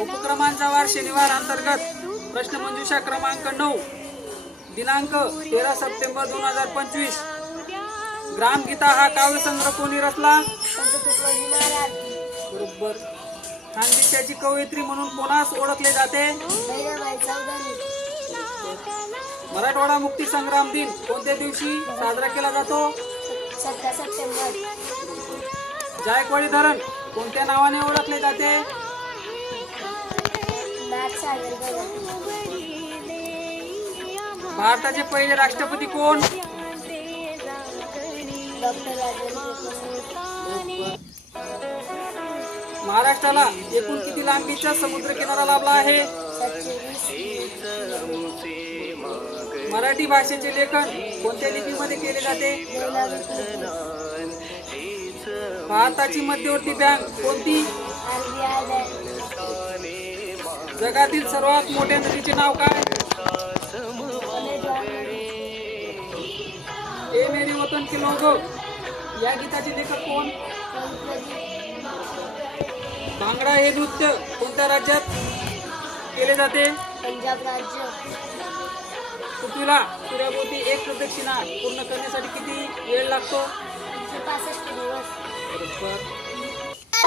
उपक्रमांचा वार शनिवार अंतर्गत प्रश्नमंजुषा क्रमांक 9 दिनांक 13 सप्टेंबर 2025। ग्रामगीता हा काव्यसंग्रह कोणी रचला? बरोबर। खानदेशाची कवयित्री म्हणून कोणास ओळखले जाते? मराठवाडा मुक्ती संग्राम दिन कोणत्या दिवशी साजरा केला जातो? 17 सप्टेंबर। जायकवाडी धरण कोणत्या नावाने ओळखले जाते? भारताचे पहिले राष्ट्रपती कोण? महाराष्ट्राला एकूण किती लांबीचा समुद्र किनारा लाभला आहे? मराठी भाषेचे लेखन कोणत्या लिपीमध्ये केले जाते? भारताची मध्यवर्ती बँक कोणती? जगातील सर्वात मोठ्या नदीचे नाव काय? ए मेरे वतन के लोगो या गीताचे लेखक कोण? भांगडा हे नृत्य कोणत्या राज्यात केले जाते? पंजाब राज्य। पृथ्वीला सूर्याभोवती एक प्रदक्षिणा पूर्ण करण्यासाठी किती वेळ लागतो? 65 दिवस। बरोबर।